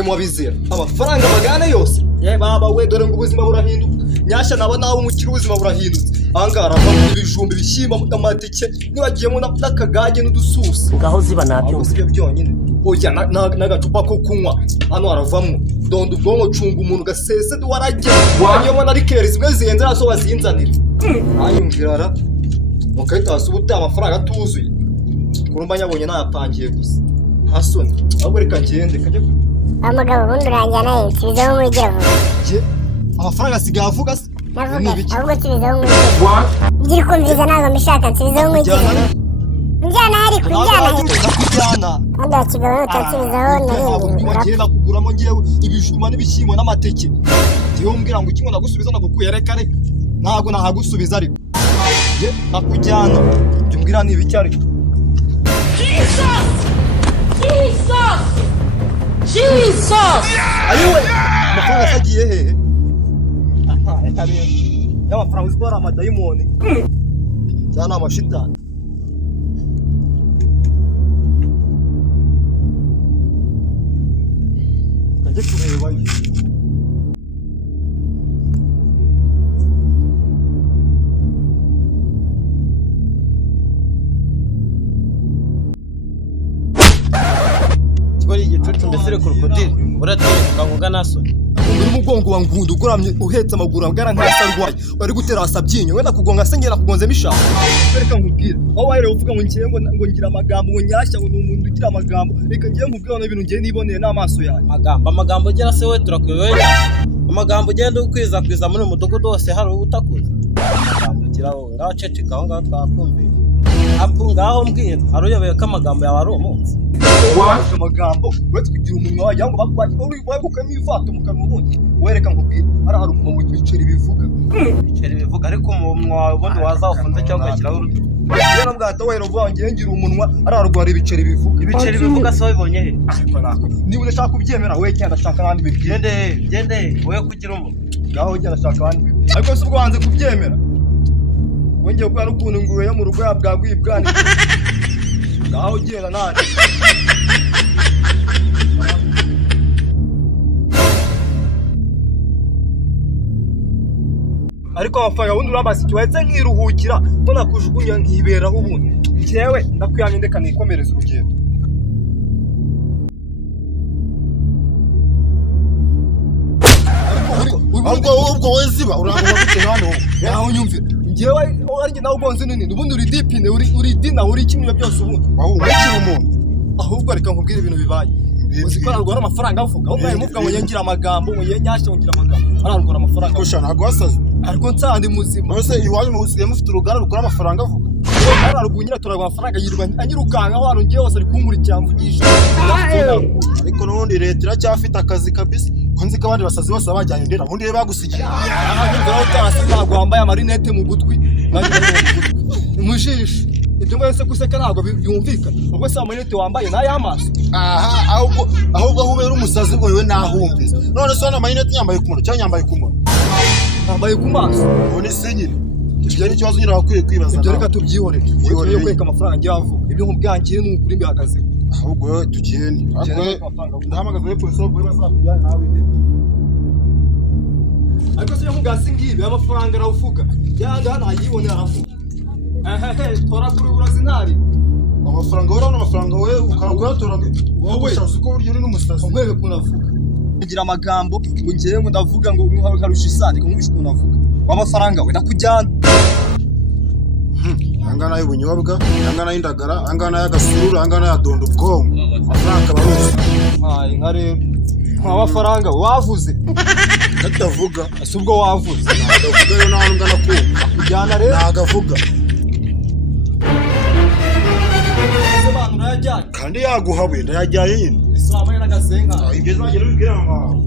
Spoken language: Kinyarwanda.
muremo wabizera amafaranga magana yose ye baba we dore ngo ubuzima burahinduka nyasha naba nawe umukiri ubuzima burahindutse ahanga arava mu bijumba bishyimba amatike nibagiyemo n'akagage n'udususi ngaho ziba nabyo usibye byonyine oya n'agacupa ko kunywa hano aravamwo donda ubwonko cunga umuntu gasese warajye wanyoma na rikeri zimwe zihenze nazo bazinzanira ayumvirara mukahita hasubuta amafaranga atuzuye kurumba nyabonye nayapangiye gusa hasoni ahubwo reka ngende kajya amugabo bundi uranjyana nsubizaho umwigira vuba amafaranga asigaye avuga se navuga ahubwo nsubizaho umwigira ngira kumviriza ntabwo mbishaka nsubizaho umwigira njyana hari kujyana kujyana kandi wakigabo nutansubizaho narindi nakuguramo ngewe ibijuma n'ibishyimbo n'amateke ngewe umbwira ngo kimwe nagusubiza nagukuye reka reka ntabwo nahagusubiza ariko nakujyana ibyo umbwira ni ibiki ariko Jesus! Ayiwe! Amafaranga asagiye hehe? Y'amafaranga uzi ko hari amadayimoni cyangwa amashitani kajya kureba Kori igicucu mbese krokodile urateruka ngo naso uri mugongo wa ngundu uguramye uhetse amaguru abwara nk'asarwaye bari gutera asabyinyo wenda kugonga sengera kugonze mishaka reka nkubwira aho wahera uvuga ngo ngiye ngo ngira amagambo ngo nyashya ngo umuntu ugira amagambo reka ngiye nkubwira n'ibintu ngiye niboneye n'amaso yawe amagambo ugera se we turakuyoye amagambo ugenda ukwiza muri umudugudu wose hari utakuze amagambo ugiraho ngaho ceceka aho ngaho twakumvira apu ngaho mbwira aruyobeye ko amagambo yawe ari umunsi amagambo wetse kugira umunwa wagira ngo bakwaje uri bagukamo ivato mu kanwa ubundi wereka nkubwira hari umuntu ibiceri bivuga ariko umunwa wawe ubundi wazafunze cyangwa ugashyiraho uruti rero bwato wera uvuga ngiye ngira umunwa ararwara ibiceri bivuga se wabibonye he niba udashaka kubyemera we cyangwa ndashaka abandi bibwire gende wowe kugira umuntu ngaho ugenda ndashaka abandi bibwire ariko se ubwo wanze kubyemera wongeye kuba n'ukuntu nguwe yo mu rugo yabwaguye ibwani ngaho ugenda nani ariko amafaranga wundi urabasi kiwetse nkiruhukira mbona kujugunya nkiberaho ubundi njyewe ndakwiyanye ndeka nikomereza urugendo ubwo we ziba urangwa gute hano yaho nyumvira njyewe ari nawe ubonze nini ubundi uri dipine uri dina uri kimwe byose ubundi waho umukira umuntu ahubwo reka nkubwire ibintu bibaye uzikora rwara amafaranga avuga ahubwo muvuga ngo ngira amagambo ngo nyashya ngira amagambo ararwara amafaranga kosha ntago wasaze ariko nsandi muzima bose iwanyu muziye mufite urugara rukora amafaranga avuga ararugunyira turagwa amafaranga yirwa anyirukanga aho hano ngiye hose ari kunkurikira mvugisha ariko n'ubundi leta iracyafite akazi kabisa konzi ko abandi basazi bose bajyanye ndera ubundi rero bagusigiye ngaho utasi ntabwo wambaye amarinete mu gutwi umujisho ibyo mwese guseka ntabwo yumvikana ubwo se amarinete wambaye n'ay'amaso aha ahubwo aho ubera umusazi ngo wewe nahumvise none se amarinete nyambaye ku muntu cyangwa nyambaye ku muntu nambaye ku maso ubone se nyine ibyo ni ikibazo nyine wakwiye kwibaza ibyo reka tubyihorere yo kweka amafaranga ngiye avuga ibyo nkubwangiye n'ukuri mbihagaze ahubwo tugende ndahamagaza yo polisi ahubwo bazakujyana nawe ndebe ariko se nkugasi ngibi amafaranga arawuvuga yanga ntayibonera aravuga tora kuri burazi ntari amafaranga wowe n'amafaranga wowe ukarakuyatora wowe uko buryo uri n'umusazi umwebe kunavuga ngira amagambo ngo ngiye ngo ndavuga ngo nkarusha isandiko nkubisha kunavuga w'amafaranga we ndakujyana angana y'ubunyobwa angana y'indagara angana y'agasururu angana ya dondo ubwonko amafaranga baruzi nka rero amafaranga wavuze atavuga ase ubwo wavuze nagavuga rero nawe ngana kumva kujyana rero nagavuga urayajyanye kandi yaguhabuye ndayajyaye nyine isaba y'agasenga ibyo zagera ubibwira mama